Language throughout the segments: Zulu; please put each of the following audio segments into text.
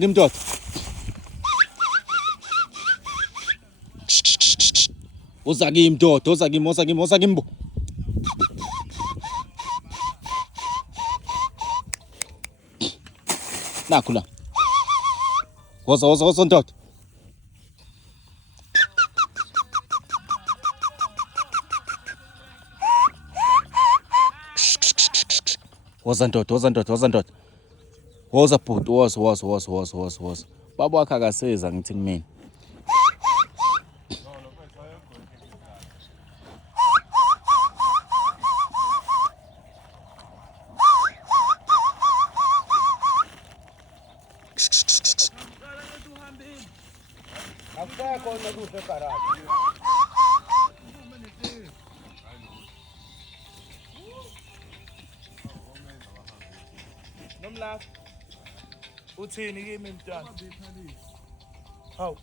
Ngimdoda. Uza kimi mdoda, uza kimi mbo. Nakho la. Woza ndoda. Woza ndoda. Woza bhuti, woza. Baba wakhe akaseza ngithi kumina. Akukho nokuhle egarage. Nomlafu. Uthini kimi mntwana? Hawu.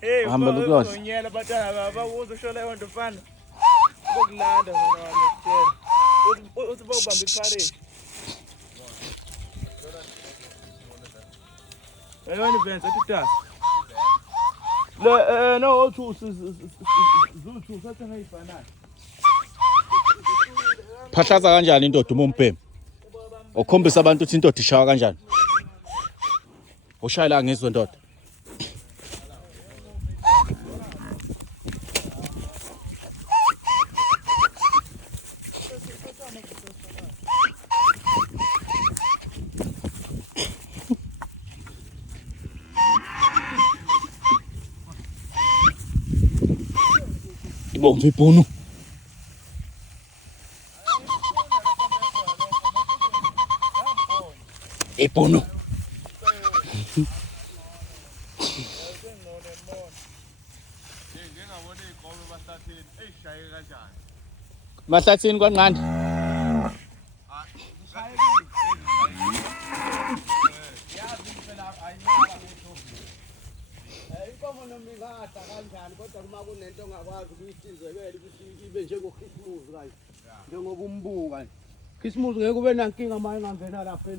Hey, Hamba lokuyodla. ngonyela batana baba uzosho leyo nto mfana. Ukulanda mina wamtshela. Uthi bawubamba iparade. Ayona events atitasa. Le no uthusi zuthu sathe ngayifanayo. Phahlaza kanjani indoda uma umbhemu? Ukhombisa abantu ukuthi indoda ishawa kanjani? Ushaya la ngizwe ndoda. Ibomvu ibhunu. Ibhunu. Mahlathini kwanqanda. Inkomo nomingada kanjani kodwa kuma kunento ongakwazi ukuyisizekela ukuthi ibe njengoKhisimusi kanje. Njengoba umbuka. Khisimusi ngeke ube nankinga manje ngangena lapha endlini.